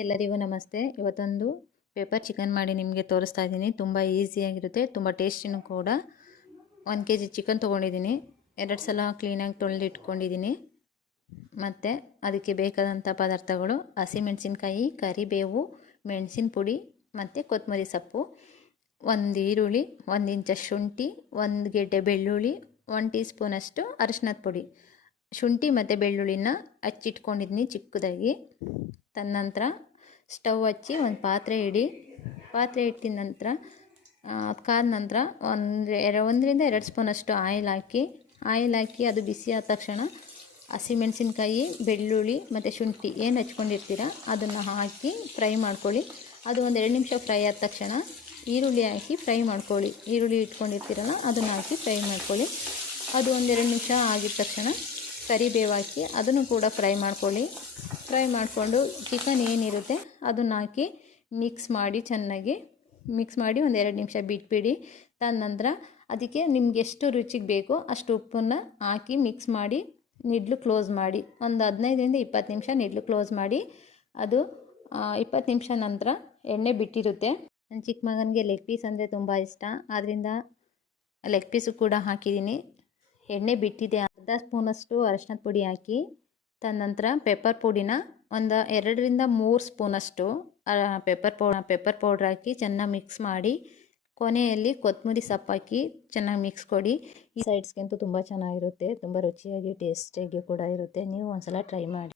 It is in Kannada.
ಎಲ್ಲರಿಗೂ ನಮಸ್ತೆ. ಇವತ್ತೊಂದು ಪೆಪ್ಪರ್ ಚಿಕನ್ ಮಾಡಿ ನಿಮಗೆ ತೋರಿಸ್ತಾ ಇದ್ದೀನಿ. ತುಂಬ ಈಸಿಯಾಗಿರುತ್ತೆ, ತುಂಬ ಟೇಸ್ಟಿನೂ ಕೂಡ. 1 kg ಚಿಕನ್ ತೊಗೊಂಡಿದ್ದೀನಿ. 2 ಸಲ ಕ್ಲೀನಾಗಿ ತೊಳೆದಿಟ್ಕೊಂಡಿದ್ದೀನಿ. ಮತ್ತು ಅದಕ್ಕೆ ಬೇಕಾದಂಥ ಪದಾರ್ಥಗಳು: ಹಸಿಮೆಣಸಿನ್ಕಾಯಿ, ಕರಿಬೇವು, ಮೆಣಸಿನ ಪುಡಿ ಮತ್ತು ಕೊತ್ತಂಬರಿ ಸೊಪ್ಪು, 1 ಈರುಳ್ಳಿ, 1 ಇಂಚಷ್ಟು ಶುಂಠಿ, 1 ಗೆಡ್ಡೆ ಬೆಳ್ಳುಳ್ಳಿ, 1 ಟೀ ಸ್ಪೂನಷ್ಟು ಅರಿಶಿನದ ಪುಡಿ. ಶುಂಠಿ ಮತ್ತು ಬೆಳ್ಳುಳ್ಳಿನ ಹಚ್ಚಿಟ್ಕೊಂಡಿದ್ದೀನಿ ಚಿಕ್ಕದಾಗಿ. ತದನಂತರ ಸ್ಟವ್ ಹಚ್ಚಿ ಒಂದು ಪಾತ್ರೆ ಇಡಿ. ಪಾತ್ರೆ ಇಟ್ಟಿದ ನಂತರ ಅದು ಕಾದ ನಂತರ 1 ರಿಂದ 2 ಸ್ಪೂನಷ್ಟು ಆಯಿಲ್ ಹಾಕಿ ಅದು ಬಿಸಿ ಆದ ತಕ್ಷಣ ಹಸಿಮೆಣಸಿನ್ಕಾಯಿ, ಬೆಳ್ಳುಳ್ಳಿ ಮತ್ತು ಶುಂಠಿ ಏನು ಹಚ್ಕೊಂಡಿರ್ತೀರ ಅದನ್ನು ಹಾಕಿ ಫ್ರೈ ಮಾಡ್ಕೊಳ್ಳಿ. ಅದು 1-2 ನಿಮಿಷ ಫ್ರೈ ಆದ ತಕ್ಷಣ ಈರುಳ್ಳಿ ಹಾಕಿ ಫ್ರೈ ಮಾಡ್ಕೊಳ್ಳಿ. ಈರುಳ್ಳಿ ಇಟ್ಕೊಂಡಿರ್ತೀರಲ್ಲ ಅದನ್ನು ಹಾಕಿ ಫ್ರೈ ಮಾಡ್ಕೊಳ್ಳಿ. ಅದು 1-2 ನಿಮಿಷ ಆಗಿದ ತಕ್ಷಣ ಕರಿಬೇವು ಹಾಕಿ ಅದನ್ನು ಕೂಡ ಫ್ರೈ ಮಾಡ್ಕೊಳ್ಳಿ. ಫ್ರೈ ಮಾಡಿಕೊಂಡು ಚಿಕನ್ ಏನಿರುತ್ತೆ ಅದನ್ನು ಹಾಕಿ ಚೆನ್ನಾಗಿ ಮಿಕ್ಸ್ ಮಾಡಿ 1-2 ನಿಮಿಷ ಬಿಟ್ಬಿಡಿ. ತದನಂತರ ಅದಕ್ಕೆ ನಿಮ್ಗೆ ಎಷ್ಟು ರುಚಿಗೆ ಬೇಕೋ ಅಷ್ಟು ಉಪ್ಪನ್ನು ಹಾಕಿ ಮಿಕ್ಸ್ ಮಾಡಿ ನಿಡ್ಲು ಕ್ಲೋಸ್ ಮಾಡಿ. ಒಂದು 15ರಿಂದ 20 ನಿಮಿಷ ನಿಡ್ಲು ಕ್ಲೋಸ್ ಮಾಡಿ. ಅದು 20 ನಿಮಿಷ ನಂತರ ಎಣ್ಣೆ ಬಿಟ್ಟಿರುತ್ತೆ. ನನ್ನ ಚಿಕ್ಕ ಮಗನಿಗೆ ಲೆಗ್ ಪೀಸ್ ಅಂದರೆ ತುಂಬ ಇಷ್ಟ, ಆದ್ದರಿಂದ ಲೆಗ್ ಪೀಸು ಕೂಡ ಹಾಕಿದ್ದೀನಿ. ಎಣ್ಣೆ ಬಿಟ್ಟಿದೆ. 1/2 ಸ್ಪೂನಷ್ಟು ಅರಿಶಿನದ ಪುಡಿ ಹಾಕಿ, ತದನಂತರ ಪೆಪ್ಪರ್ ಪುಡಿನ 2 ರಿಂದ 3 ಸ್ಪೂನಷ್ಟು ಪೆಪ್ಪರ್ ಪೌಡ್ರ್ ಹಾಕಿ ಚೆನ್ನಾಗಿ ಮಿಕ್ಸ್ ಮಾಡಿ, ಕೊನೆಯಲ್ಲಿ ಕೊತ್ತಂಬರಿ ಸೊಪ್ಪು ಹಾಕಿ ಚೆನ್ನಾಗಿ ಮಿಕ್ಸ್ ಕೊಡಿ. ಈ ಸೈಡ್ಸ್ಗಂತೂ ತುಂಬ ಚೆನ್ನಾಗಿರುತ್ತೆ, ತುಂಬ ರುಚಿಯಾಗಿ ಟೇಸ್ಟಿಯಾಗಿ ಕೂಡ ಇರುತ್ತೆ. ನೀವು ಒಂದ್ಸಲ ಟ್ರೈ ಮಾಡಿ.